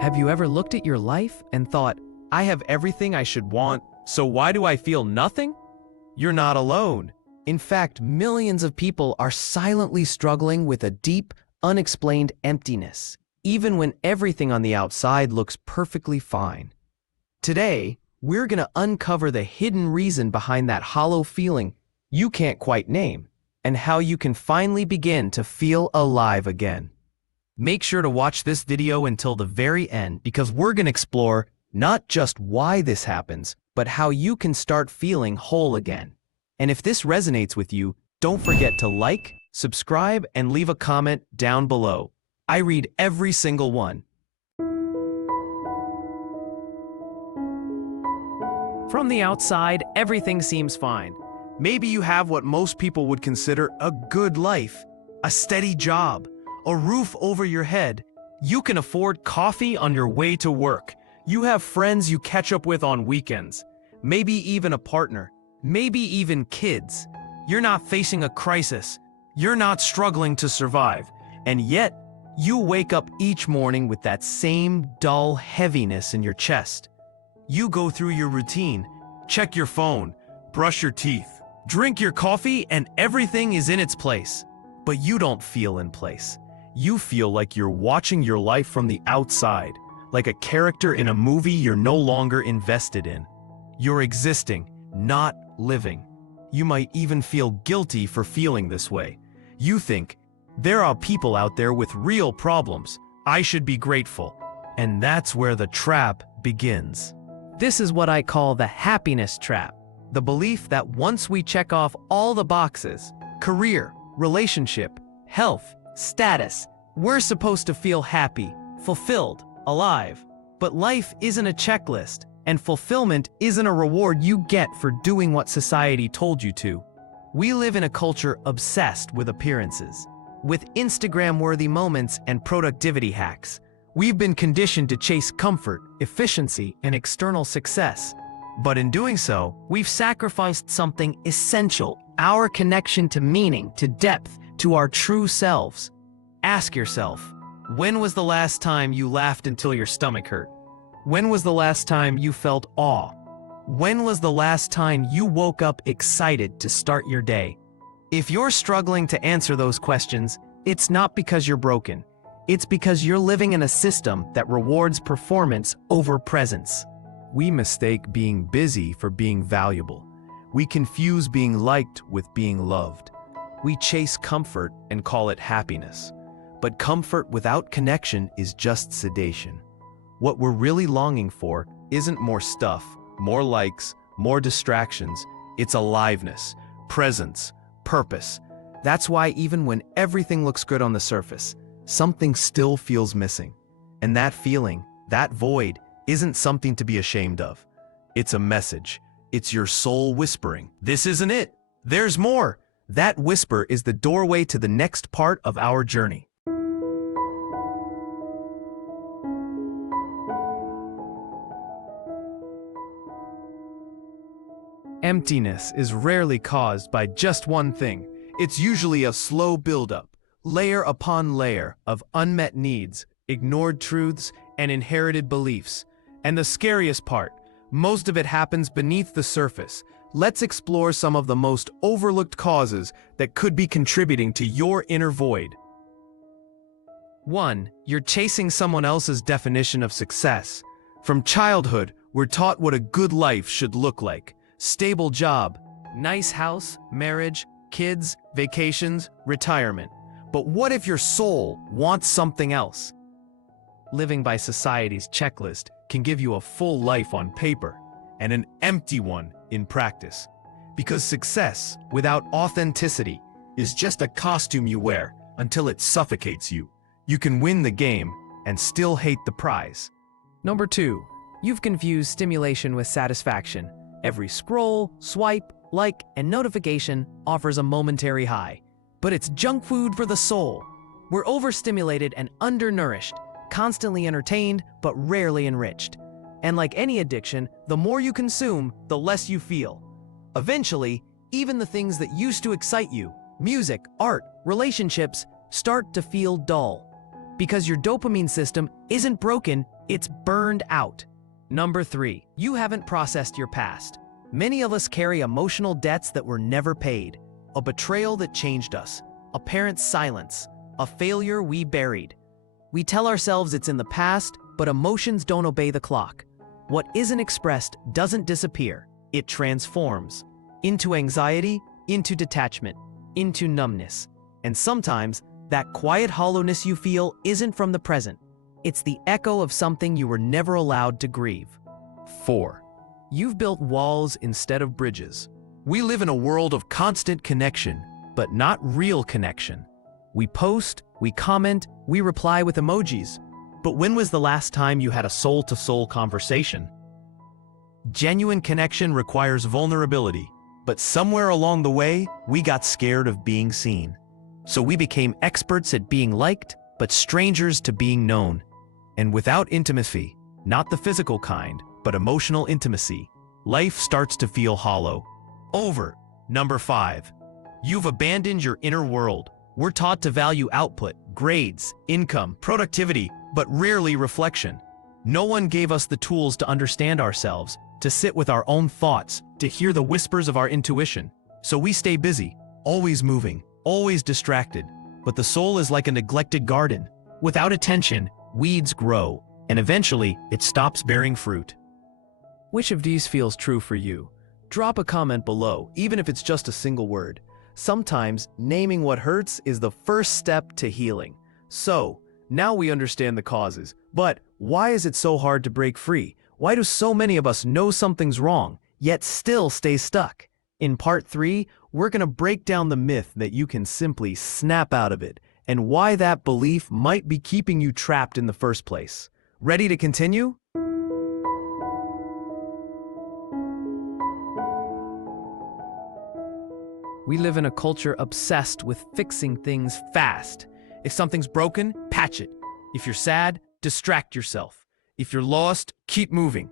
Have you ever looked at your life and thought, I have everything I should want, so why do I feel nothing? You're not alone. In fact, millions of people are silently struggling with a deep, unexplained emptiness, even when everything on the outside looks perfectly fine. Today, we're going to uncover the hidden reason behind that hollow feeling you can't quite name, and how you can finally begin to feel alive again. Make sure to watch this video until the very end because we're going to explore not just why this happens, but how you can start feeling whole again. And if this resonates with you, don't forget to like, subscribe, and leave a comment down below. I read every single one. From the outside, everything seems fine. Maybe you have what most people would consider a good life, a steady job, a roof over your head. You can afford coffee on your way to work. You have friends you catch up with on weekends. Maybe even a partner. Maybe even kids. You're not facing a crisis. You're not struggling to survive. And yet, you wake up each morning with that same dull heaviness in your chest. You go through your routine, check your phone, brush your teeth, drink your coffee, and everything is in its place. But you don't feel in place. You feel like you're watching your life from the outside, like a character in a movie you're no longer invested in. You're existing, not living. You might even feel guilty for feeling this way. You think, there are people out there with real problems. I should be grateful. And that's where the trap begins. This is what I call the happiness trap. The belief that once we check off all the boxes, career, relationship, health, status, we're supposed to feel happy, fulfilled, alive. But life isn't a checklist, and fulfillment isn't a reward you get for doing what society told you to. We live in a culture obsessed with appearances, with Instagram-worthy moments and productivity hacks. We've been conditioned to chase comfort, efficiency, and external success. But in doing so, we've sacrificed something essential, our connection to meaning, to depth, to our true selves. Ask yourself, when was the last time you laughed until your stomach hurt? When was the last time you felt awe? When was the last time you woke up excited to start your day? If you're struggling to answer those questions, it's not because you're broken. It's because you're living in a system that rewards performance over presence. We mistake being busy for being valuable. We confuse being liked with being loved. We chase comfort and call it happiness. But comfort without connection is just sedation. What we're really longing for isn't more stuff, more likes, more distractions. It's aliveness, presence, purpose. That's why even when everything looks good on the surface, something still feels missing. And that feeling, that void, isn't something to be ashamed of. It's a message. It's your soul whispering, this isn't it. There's more. That whisper is the doorway to the next part of our journey. Emptiness is rarely caused by just one thing. It's usually a slow buildup, layer upon layer of unmet needs, ignored truths, and inherited beliefs. And the scariest part, most of it happens beneath the surface. Let's explore some of the most overlooked causes that could be contributing to your inner void. 1. You're chasing someone else's definition of success. From childhood, we're taught what a good life should look like. Stable job, nice house, marriage, kids, vacations, retirement. But what if your soul wants something else? Living by society's checklist can give you a full life on paper and an empty one in practice. Because success without authenticity is just a costume you wear until it suffocates you. You can win the game and still hate the prize. Number 2, you've confused stimulation with satisfaction. Every scroll, swipe, like, and notification offers a momentary high. But it's junk food for the soul. We're overstimulated and undernourished, constantly entertained but rarely enriched. And like any addiction, the more you consume, the less you feel. Eventually, even the things that used to excite you, music, art, relationships, start to feel dull. Because your dopamine system isn't broken, It's burned out. Number 3, you haven't processed your past. Many of us carry emotional debts that were never paid. A betrayal that changed us, a parent's silence, a failure we buried. We tell ourselves it's in the past, but emotions don't obey the clock. What isn't expressed doesn't disappear. It transforms into anxiety, into detachment, into numbness. And sometimes, that quiet hollowness you feel isn't from the present. It's the echo of something you were never allowed to grieve. 4. You've built walls instead of bridges. We live in a world of constant connection, but not real connection. We post, we comment, we reply with emojis. But when was the last time you had a soul-to-soul conversation? Genuine connection requires vulnerability, but somewhere along the way, we got scared of being seen. So we became experts at being liked, but strangers to being known. And without intimacy, not the physical kind, but emotional intimacy, life starts to feel hollow. Over. Number 5. You've abandoned your inner world. We're taught to value output, grades, income, productivity, but rarely reflection. No one gave us the tools to understand ourselves, to sit with our own thoughts, to hear the whispers of our intuition. So we stay busy, always moving, always distracted. But the soul is like a neglected garden. Without attention, weeds grow, and eventually it stops bearing fruit. Which of these feels true for you? Drop a comment below, even if it's just a single word. Sometimes, naming what hurts is the first step to healing. So, now we understand the causes, but why is it so hard to break free? Why do so many of us know something's wrong, yet still stay stuck? In part 3, we're going to break down the myth that you can simply snap out of it, and why that belief might be keeping you trapped in the first place. Ready to continue? We live in a culture obsessed with fixing things fast. If something's broken, patch it. If you're sad, distract yourself. If you're lost, keep moving.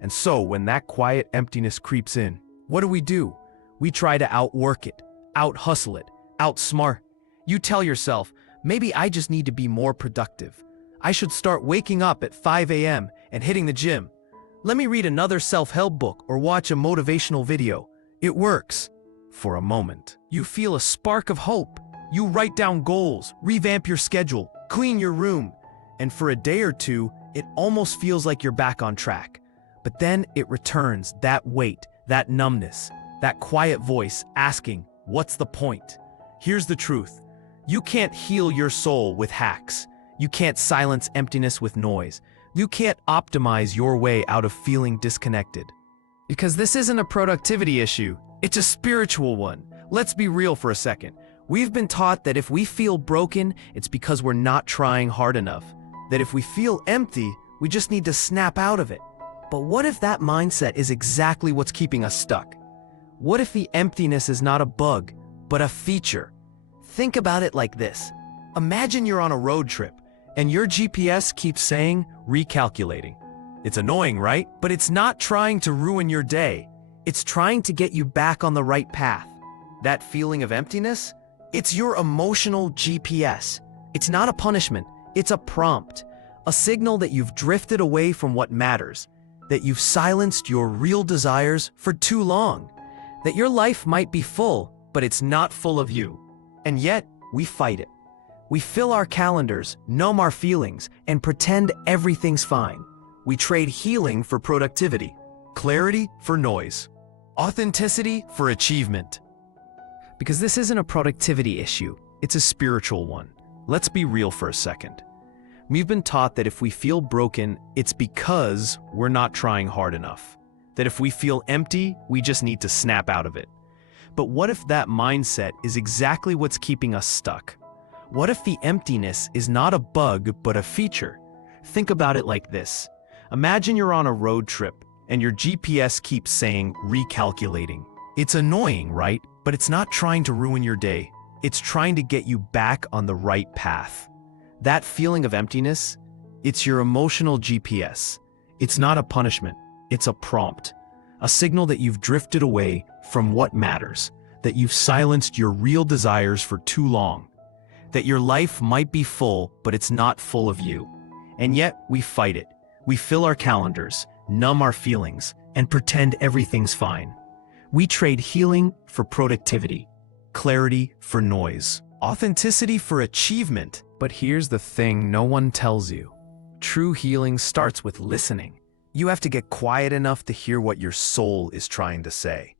And so when that quiet emptiness creeps in, what do? We try to outwork it, out-hustle it, outsmart. You tell yourself, maybe I just need to be more productive. I should start waking up at 5 a.m. and hitting the gym. Let me read another self-help book or watch a motivational video. It works. For a moment, you feel a spark of hope. You write down goals, revamp your schedule, clean your room. And for a day or two, it almost feels like you're back on track. But then it returns, that weight, that numbness, that quiet voice asking, what's the point? Here's the truth. You can't heal your soul with hacks. You can't silence emptiness with noise. You can't optimize your way out of feeling disconnected. Because this isn't a productivity issue, it's a spiritual one. Let's be real for a second. We've been taught that if we feel broken, it's because we're not trying hard enough. That if we feel empty, we just need to snap out of it. But what if that mindset is exactly what's keeping us stuck? What if the emptiness is not a bug, but a feature? Think about it like this. Imagine you're on a road trip, and your GPS keeps saying, recalculating. It's annoying, right? But it's not trying to ruin your day. It's trying to get you back on the right path. That feeling of emptiness? It's your emotional GPS. It's not a punishment, it's a prompt. A signal that you've drifted away from what matters. That you've silenced your real desires for too long. That your life might be full, but it's not full of you. And yet, we fight it. We fill our calendars, numb our feelings, and pretend everything's fine. We trade healing for productivity, clarity for noise, authenticity for achievement. Because this isn't a productivity issue, it's a spiritual one. Let's be real for a second. We've been taught that if we feel broken, it's because we're not trying hard enough. That if we feel empty, we just need to snap out of it. But what if that mindset is exactly what's keeping us stuck? What if the emptiness is not a bug, but a feature? Think about it like this. Imagine you're on a road trip, and your GPS keeps saying, recalculating. It's annoying, right? But it's not trying to ruin your day. It's trying to get you back on the right path. That feeling of emptiness, it's your emotional GPS. It's not a punishment, it's a prompt. A signal that you've drifted away from what matters. That you've silenced your real desires for too long. That your life might be full, but it's not full of you. And yet, we fight it. We fill our calendars, numb our feelings, and pretend everything's fine. We trade healing for productivity, clarity for noise, authenticity for achievement. But here's the thing no one tells you. True healing starts with listening. You have to get quiet enough to hear what your soul is trying to say.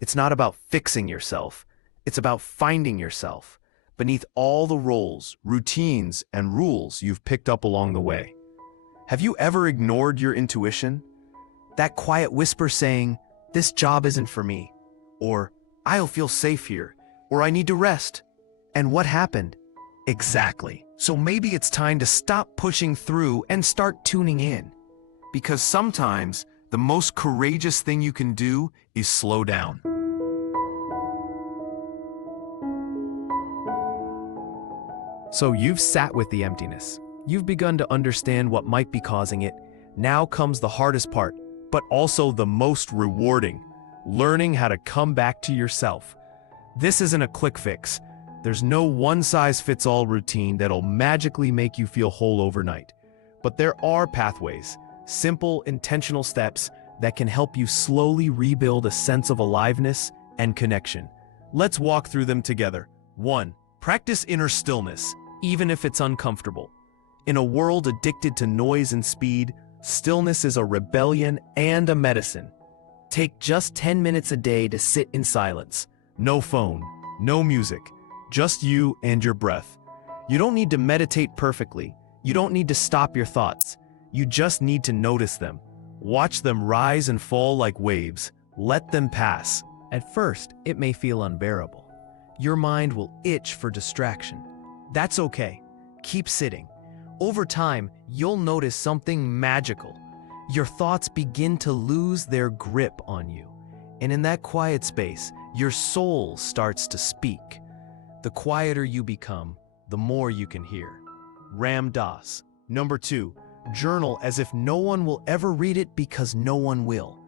It's not about fixing yourself. It's about finding yourself beneath all the roles, routines, and rules you've picked up along the way. Have you ever ignored your intuition? That quiet whisper saying, "This job isn't for me," or "I'll feel safe here," or "I need to rest." And what happened? Exactly. So maybe it's time to stop pushing through and start tuning in. Because sometimes the most courageous thing you can do is slow down. So you've sat with the emptiness. You've begun to understand what might be causing it. Now comes the hardest part, but also the most rewarding: learning how to come back to yourself. This isn't a quick fix. There's no one-size-fits-all routine that'll magically make you feel whole overnight. But there are pathways, simple, intentional steps that can help you slowly rebuild a sense of aliveness and connection. Let's walk through them together. 1. Practice inner stillness, even if it's uncomfortable. In a world addicted to noise and speed, stillness is a rebellion and a medicine. Take just 10 minutes a day to sit in silence. No phone, no music, just you and your breath. You don't need to meditate perfectly. You don't need to stop your thoughts. You just need to notice them. Watch them rise and fall like waves. Let them pass. At first, it may feel unbearable. Your mind will itch for distraction. That's okay. Keep sitting. Over time, you'll notice something magical. Your thoughts begin to lose their grip on you. And in that quiet space, your soul starts to speak. The quieter you become, the more you can hear. Ram Dass. Number 2, journal as if no one will ever read it because no one will.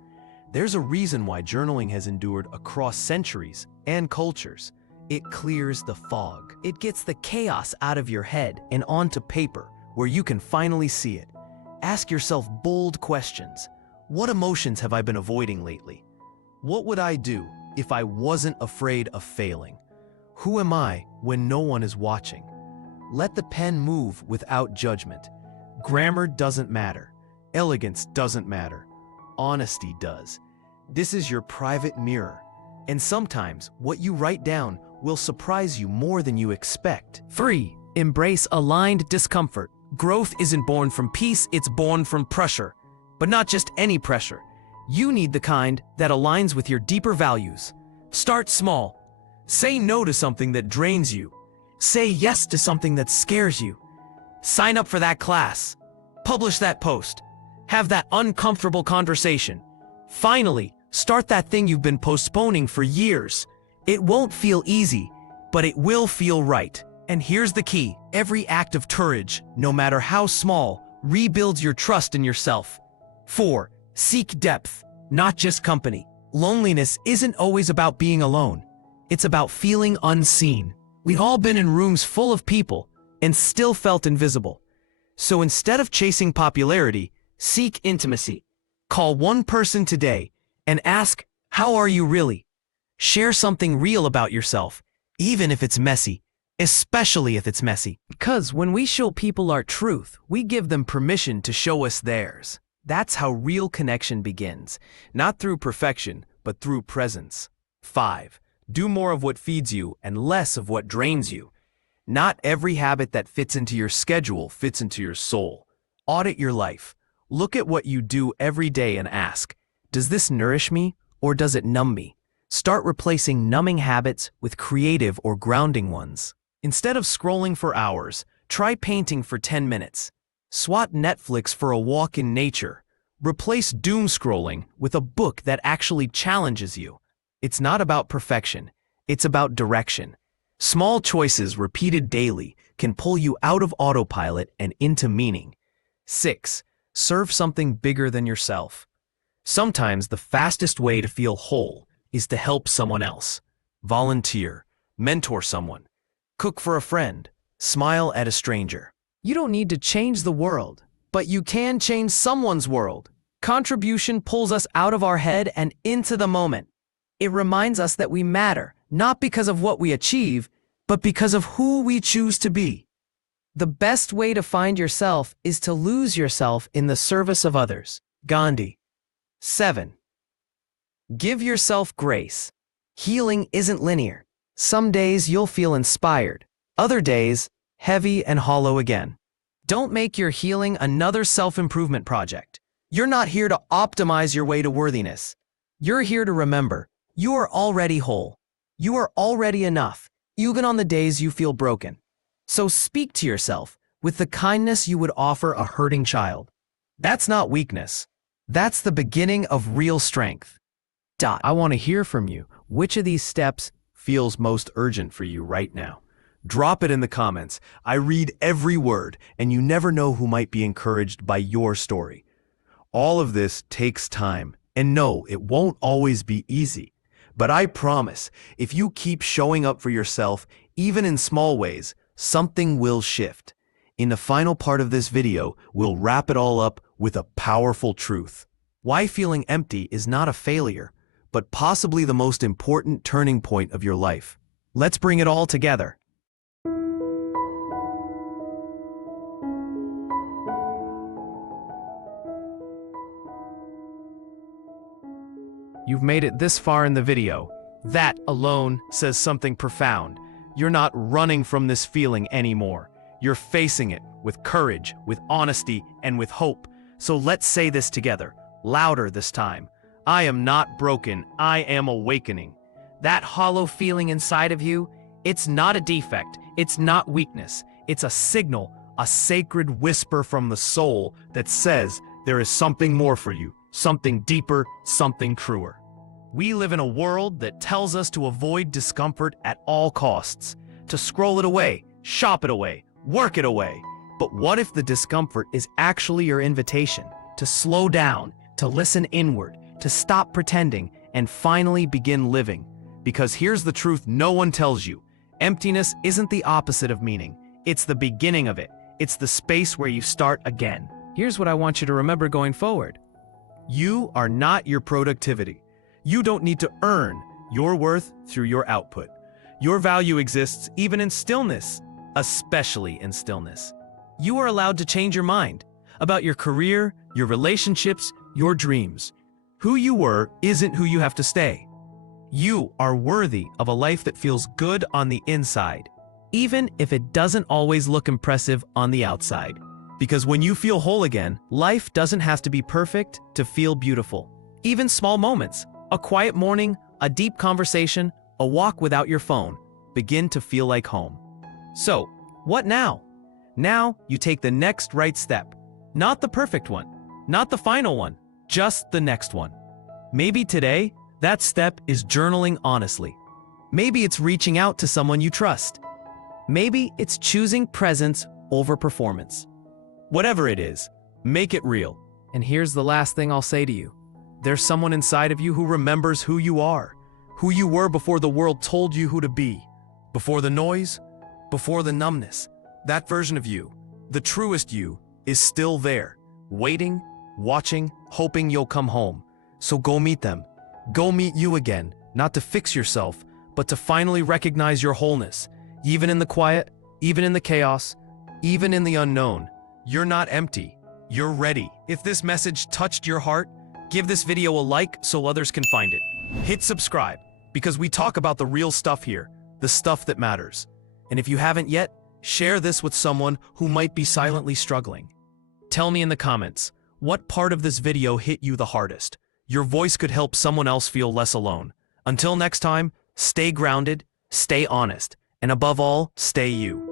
There's a reason why journaling has endured across centuries and cultures. It clears the fog. It gets the chaos out of your head and onto paper where you can finally see it. Ask yourself bold questions. What emotions have I been avoiding lately? What would I do if I wasn't afraid of failing? Who am I when no one is watching? Let the pen move without judgment. Grammar doesn't matter. Elegance doesn't matter. Honesty does. This is your private mirror. And sometimes what you write down will surprise you more than you expect. 3. Embrace aligned discomfort. Growth isn't born from peace, it's born from pressure. But not just any pressure. You need the kind that aligns with your deeper values. Start small. Say no to something that drains you. Say yes to something that scares you. Sign up for that class. Publish that post. Have that uncomfortable conversation. Finally, start that thing you've been postponing for years. It won't feel easy, but it will feel right. And here's the key. Every act of courage, no matter how small, rebuilds your trust in yourself. 4. Seek depth, not just company. Loneliness isn't always about being alone. It's about feeling unseen. We've all been in rooms full of people and still felt invisible. So instead of chasing popularity, seek intimacy. Call one person today and ask, "How are you really?" Share something real about yourself, even if it's messy, especially if it's messy. Because when we show people our truth, we give them permission to show us theirs. That's how real connection begins, not through perfection, but through presence. 5. Do more of what feeds you and less of what drains you. Not every habit that fits into your schedule fits into your soul. Audit your life. Look at what you do every day and ask, does this nourish me or does it numb me? Start replacing numbing habits with creative or grounding ones. Instead of scrolling for hours, try painting for 10 minutes. Swap Netflix for a walk in nature. Replace doom scrolling with a book that actually challenges you. It's not about perfection, it's about direction. Small choices repeated daily can pull you out of autopilot and into meaning. 6. Serve something bigger than yourself. Sometimes the fastest way to feel whole is to help someone else. Volunteer, mentor someone, cook for a friend, smile at a stranger. You don't need to change the world. but you can change someone's world. Contribution pulls us out of our head and into the moment. It reminds us that we matter, not because of what we achieve, but because of who we choose to be. The best way to find yourself is to lose yourself in the service of others. Gandhi. 7. Give yourself grace. Healing isn't linear. Some days you'll feel inspired. Other days, heavy and hollow again. Don't make your healing another self-improvement project. You're not here to optimize your way to worthiness. You're here to remember, you are already whole. You are already enough, even on the days you feel broken. So speak to yourself with the kindness you would offer a hurting child. That's not weakness. That's the beginning of real strength. I want to hear from you. Which of these steps feels most urgent for you right now? Drop it in the comments. I read every word, and you never know who might be encouraged by your story. All of this takes time, and no, it won't always be easy. But I promise, if you keep showing up for yourself, even in small ways, something will shift. In the final part of this video, we'll wrap it all up with a powerful truth. Why feeling empty is not a failure, but possibly the most important turning point of your life. Let's bring it all together. You've made it this far in the video. That alone says something profound. You're not running from this feeling anymore. You're facing it with courage, with honesty, and with hope. So let's say this together, louder this time. I am not broken, I am awakening. That hollow feeling inside of you, it's not a defect, it's not weakness. It's a signal, a sacred whisper from the soul that says there is something more for you, something deeper, something truer. We live in a world that tells us to avoid discomfort at all costs, to scroll it away, shop it away, work it away. But what if the discomfort is actually your invitation to slow down, to listen inward, to stop pretending, and finally begin living? Because here's the truth no one tells you. Emptiness isn't the opposite of meaning. It's the beginning of it. It's the space where you start again. Here's what I want you to remember going forward. You are not your productivity. You don't need to earn your worth through your output. Your value exists even in stillness, especially in stillness. You are allowed to change your mind about your career, your relationships, your dreams. Who you were isn't who you have to stay. You are worthy of a life that feels good on the inside, even if it doesn't always look impressive on the outside. Because when you feel whole again, life doesn't have to be perfect to feel beautiful. Even small moments, a quiet morning, a deep conversation, a walk without your phone, begin to feel like home. So, what now? Now you take the next right step. Not the perfect one, not the final one, just the next one. Maybe today, that step is journaling honestly. Maybe it's reaching out to someone you trust. Maybe it's choosing presence over performance. Whatever it is, make it real. And here's the last thing I'll say to you. There's someone inside of you who remembers who you are, who you were before the world told you who to be, before the noise, before the numbness. That version of you, the truest you, is still there, waiting, watching, hoping you'll come home. So go meet them. Go meet you again, not to fix yourself, but to finally recognize your wholeness. Even in the quiet, even in the chaos, even in the unknown, you're not empty. You're ready. If this message touched your heart, give this video a like so others can find it. Hit subscribe, because we talk about the real stuff here, the stuff that matters. And if you haven't yet, share this with someone who might be silently struggling. Tell me in the comments, what part of this video hit you the hardest? Your voice could help someone else feel less alone. Until next time, stay grounded, stay honest, and above all, stay you.